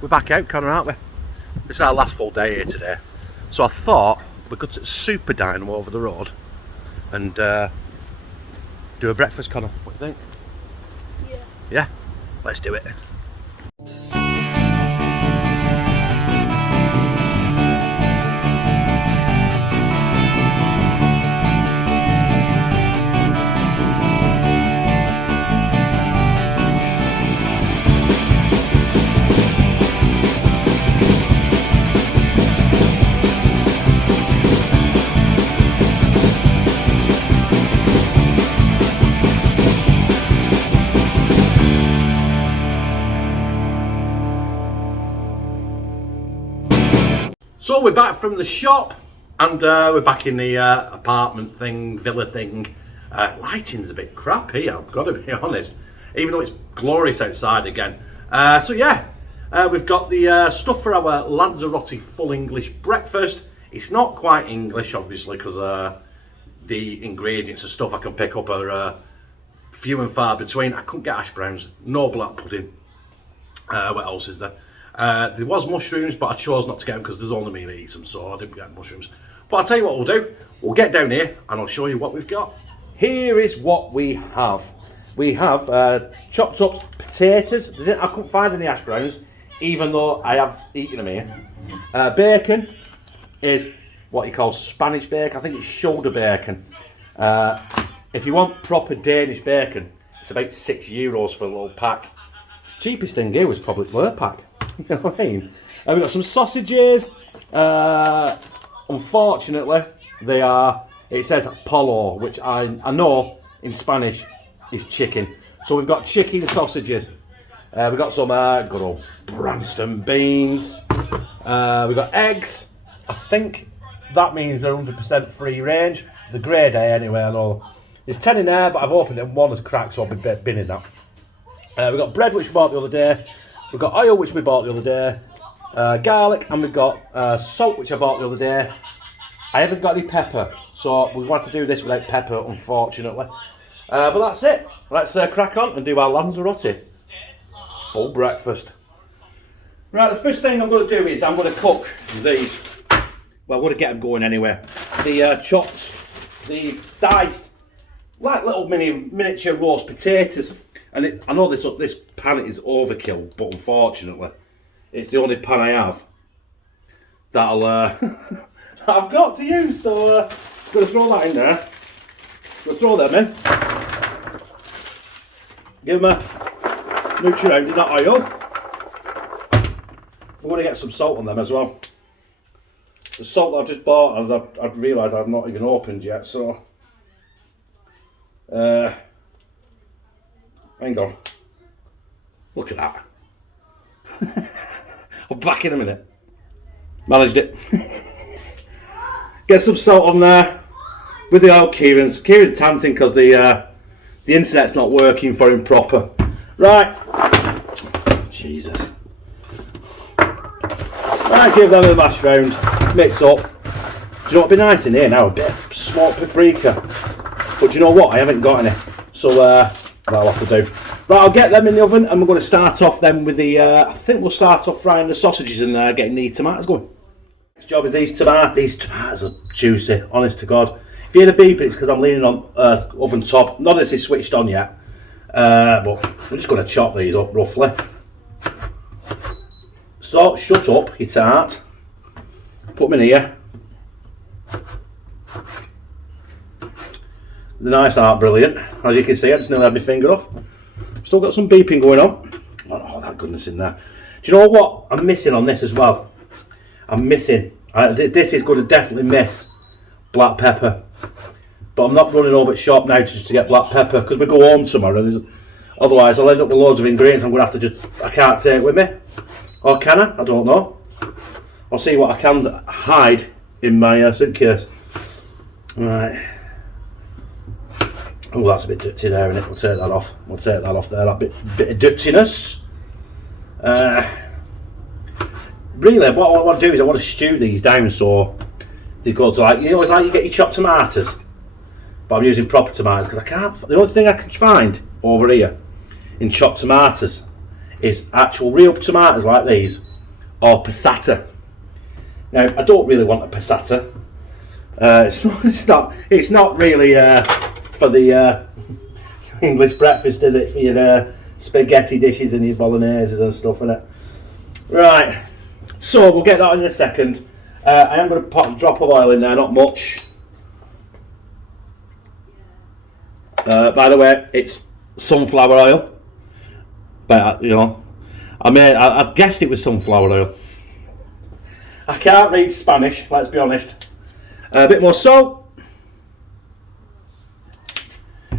we're back out, Connor, aren't we? This is our last full day here today. So I thought we could super dine over the road and do a breakfast, Connor. What do you think? Yeah. Yeah? Let's do it. So we're back from the shop and we're back in the apartment thing, villa thing. Lighting's a bit crap here, I've got to be honest, even though it's glorious outside again. So yeah, we've got the stuff for our Lanzarote full English breakfast. It's not quite English obviously because the ingredients and stuff I can pick up are few and far between. I couldn't get hash browns, no black pudding. What else is there? There was mushrooms, but I chose not to get them because there's only me that eats them, so I didn't get mushrooms. But I'll tell you what we'll do. We'll get down here and I'll show you what we've got. Here is what we have. We have chopped up potatoes. I couldn't find any hash browns, even though I have eaten them here. Bacon is what you call Spanish bacon. I think it's shoulder bacon. If you want proper Danish bacon, it's about €6 for a little pack. Cheapest thing here was probably the pack. You know what I mean? We've got some sausages. Unfortunately, they are, it says polo, which I know in Spanish is chicken. So we've got chicken sausages. We've got some good old Branston beans. We've got eggs. I think that means they're 100% free range. The grade A anyway, I know. There's 10 in there, but I've opened it and one has cracked, so I'll be binning that. We've got bread, which we bought the other day. We've got oil, which we bought the other day. Garlic, and we've got salt, which I bought the other day. I haven't got any pepper, so we want to do this without pepper, unfortunately. But that's it. Let's crack on and do our Lanzarote full breakfast. Right, the first thing I'm going to do is I'm going to cook these. Well, I'm going to get them going anyway. The chopped, the diced, like little miniature roast potatoes. And I know this pan is overkill, but unfortunately, it's the only pan I have that'll that I've got to use. So I'm going to throw that in there. Going to throw them in. Give them a mooch around in that oil. I'm going to get some salt on them as well. The salt that I've just bought, and I've realised I've not even opened yet. So. Hang on. Look at that. I'm back in a minute. Managed it. Get some salt on there with the old Kieran's. Kieran's tanting because the internet's not working for him proper. Right. Jesus. Right, give them a mash round. Mix up. Do you know what'd be nice in here now? A bit of smoked paprika. But do you know what? I haven't got any. So that'll have to do. Right, I'll get them in the oven and we're going to start off then with the, I think we'll start off frying the sausages and getting the tomatoes going. Next job is these tomatoes. These tomatoes are juicy, honest to God. If you hear the beeping, it's because I'm leaning on oven top. Not that it's switched on yet, but we're just going to chop these up roughly. So, shut up, you tart. Put them in here. The knives aren't brilliant, as you can see. I just nearly had my finger off. Still got some beeping going on. Oh, that goodness in there. Do you know what I'm missing on this as well? I'm missing. This is going to definitely miss black pepper. But I'm not running over at shop now just to get black pepper because we go home tomorrow. Otherwise, I'll end up with loads of ingredients I'm going to have to just. I can't take with me. Or can I? I don't know. I'll see what I can hide in my suitcase. Right. Oh, that's a bit dirty there, isn't it? We'll take that off. We'll take that off there, that bit of dirtiness. Really, what I want to do is I want to stew these down so they go to like, you know, it's like you get your chopped tomatoes. But I'm using proper tomatoes because I can't, the only thing I can find over here in chopped tomatoes is actual real tomatoes like these or passata. Now, I don't really want a passata. It's not really for the English breakfast, is it? For your spaghetti dishes and your bolognese and stuff, innit? Right. So we'll get that in a second. I am going to put a drop of oil in there, not much. By the way, it's sunflower oil. But you know, I've guessed it was sunflower oil. I can't read Spanish, let's be honest. A bit more salt.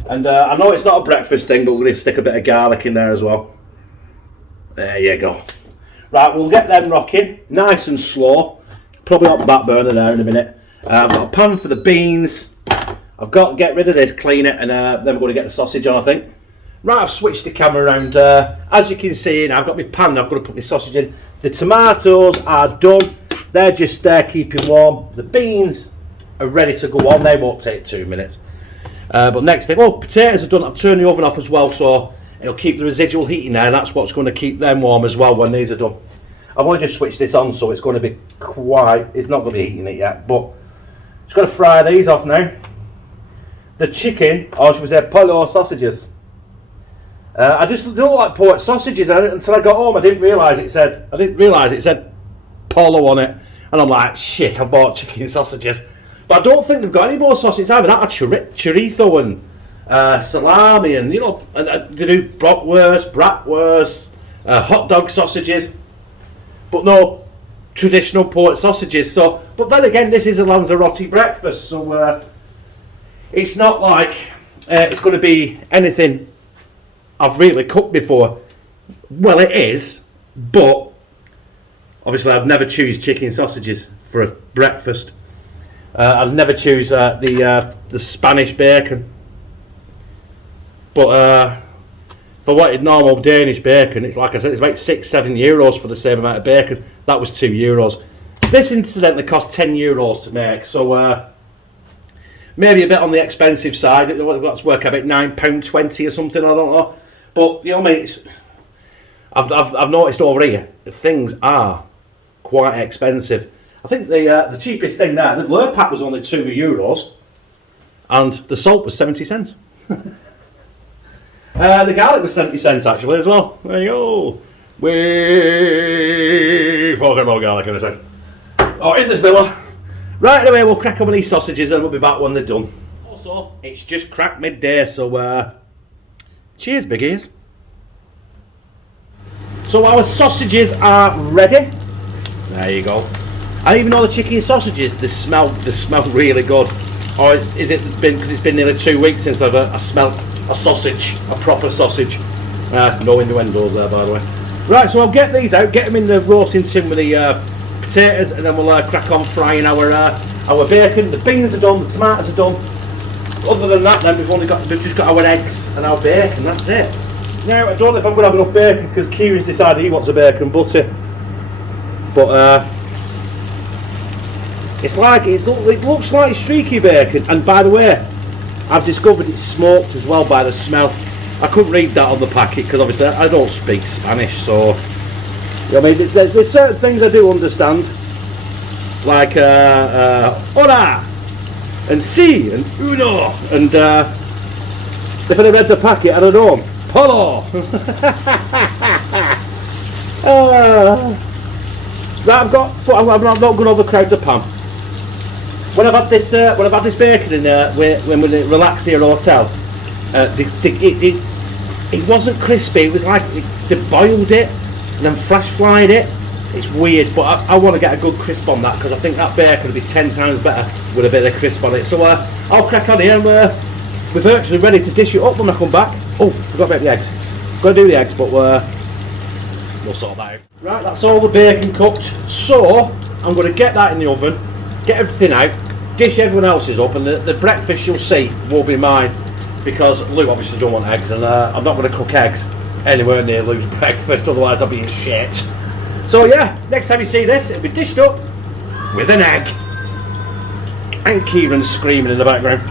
And I know it's not a breakfast thing, but we're going to stick a bit of garlic in there as well. There you go. Right, we'll get them rocking, nice and slow. Probably on the back burner there in a minute. I've got a pan for the beans. I've got to get rid of this, clean it, and then we're going to get the sausage on, I think. Right, I've switched the camera around. As you can see, now I've got my pan, I've got to put my sausage in. The tomatoes are done. They're just there keeping warm. The beans are ready to go on. They won't take 2 minutes. But next thing, potatoes are done. I've turned the oven off as well, so it'll keep the residual heat in there, and that's what's going to keep them warm as well when these are done. I've only just switched this on, so it's going to be it's not going to be heating it yet, but just got to fry these off now. The chicken, or should we say pollo sausages. I just don't like pork sausages until I got home. I didn't realise it said pollo on it, and I'm like, shit, I bought chicken sausages. But I don't think they've got any more sausages either. That are chorizo and salami, and you know, and they do bratwurst, hot dog sausages, but no traditional pork sausages. So, but then again, this is a Lanzarote breakfast, so it's not like it's going to be anything I've really cooked before. Well, it is, but obviously I'd never choose chicken sausages for a breakfast. I'd never choose the Spanish bacon. But if I wanted normal Danish bacon, it's like I said, it's about €6-7 for the same amount of bacon. That was €2. This incidentally cost €10 to make, so maybe a bit on the expensive side. Let's work out about £9.20 or something. I don't know. But you know, mate, I've noticed over here things are quite expensive. I think the cheapest thing there, the blur pack was only €2, and the salt was 70 cents. The garlic was 70 cents actually as well. There you go. We're talking about garlic in a second. Oh, in this villa. Right, anyway, we'll crack on with these sausages and we'll be back when they're done. Also, it's just cracked midday, so cheers, big ears. So our sausages are ready. There you go. And even though the chicken sausages, they smell really good. Or is it been because it's been nearly 2 weeks since I've smelled a sausage, a proper sausage. No innuendos there, by the way. Right, so I'll get these out, get them in the roasting tin with the potatoes, and then we'll crack on frying our bacon. The beans are done, the tomatoes are done. Other than that, then we've just got our eggs and our bacon. That's it. Now I don't know if I'm going to have enough bacon because Kieran's decided he wants a bacon butty. But it looks like streaky bacon. And by the way, I've discovered it's smoked as well by the smell. I couldn't read that on the packet because obviously I don't speak Spanish, so you know, I mean, there's certain things I do understand, like hola and si and uno, and if I'd have read the packet, I'd have known polo. Right, I'm not going to overcrowd the pan. When I've had this bacon in there, when we relax here hotel, it wasn't crispy. It was like they boiled it and then flash fried it. It's weird, but I want to get a good crisp on that because I think that bacon would be 10 times better with a bit of crisp on it. So I'll crack on here and we're virtually ready to dish it up when I come back. Oh, forgot about the eggs. Got to do the eggs, but we'll sort that out. Right, that's all the bacon cooked. So I'm going to get that in the oven, get everything out, dish everyone else's up, and the breakfast you'll see will be mine because Lou obviously don't want eggs, and I'm not going to cook eggs anywhere near Lou's breakfast, otherwise I'll be in shit. So yeah, next time you see this, it'll be dished up with an egg. And Kieran's screaming in the background.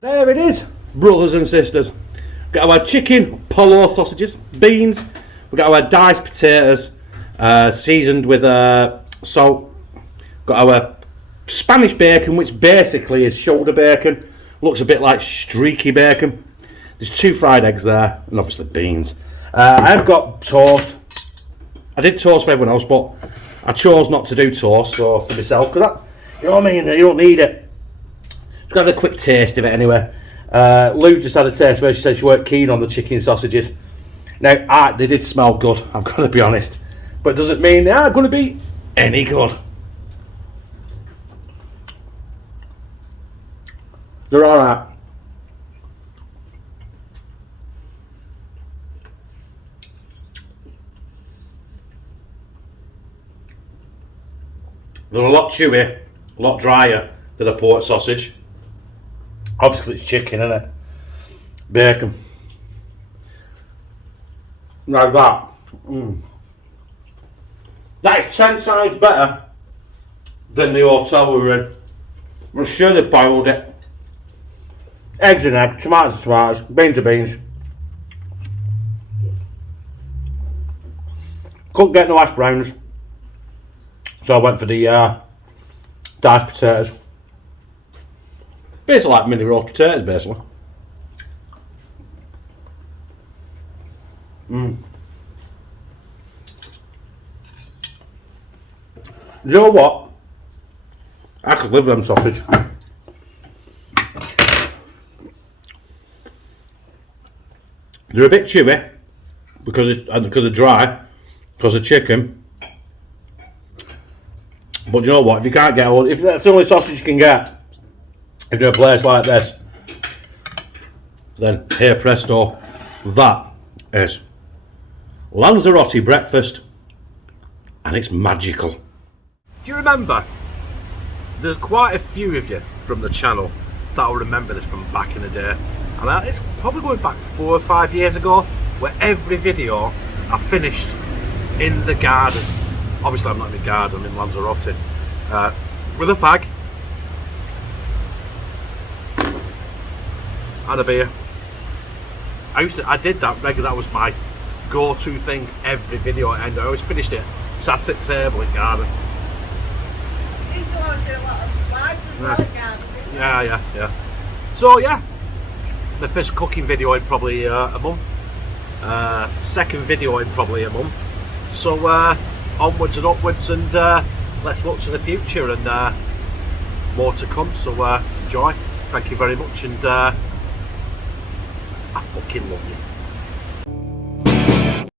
There it is, brothers and sisters. We've got our chicken pollo sausages, beans, we've got our diced potatoes, seasoned with salt. Got our Spanish bacon, which basically is shoulder bacon. Looks a bit like streaky bacon. There's 2 fried eggs there, and obviously beans. I've got toast. I did toast for everyone else, but I chose not to do toast, so for myself, because you know what I mean, you don't need it. Just got a quick taste of it anyway. Lou just had a taste where she said she weren't keen on the chicken sausages. Now, they did smell good, I've got to be honest, but it doesn't mean they are going to be any good. They're alright. They're a lot chewier, a lot drier than a pork sausage. Obviously it's chicken, isn't it? Bacon. Like that. That is 10 times better than the hotel we were in. I'm sure they boiled it. Eggs and eggs, tomatoes and tomatoes, beans and beans. Couldn't get no hash browns, so I went for the diced potatoes. Basically like mini roast potatoes, basically. You know what? I could live with them sausage. They're a bit chewy because they're dry, because of chicken. But you know what? If you can't get all, if that's the only sausage you can get, if you're in a place like this, then here presto, that is Lanzarote Breakfast, and it's magical. Do you remember? There's quite a few of you from the channel that will remember this from back in the day, and it's probably going back 4 or 5 years ago, where every video I finished in the garden. Obviously I'm not in the garden, I'm in Lanzarote, with a fag and a beer. I did that regular. That was my go-to thing every video at end. I always finished it sat at table in garden. You used to always do a lot of vlogs as well in garden, didn't you? Yeah. So yeah, the first cooking video in probably a month. Second video in probably a month. So onwards and upwards, and let's look to the future, and more to come. So enjoy. Thank you very much, and I fucking love you.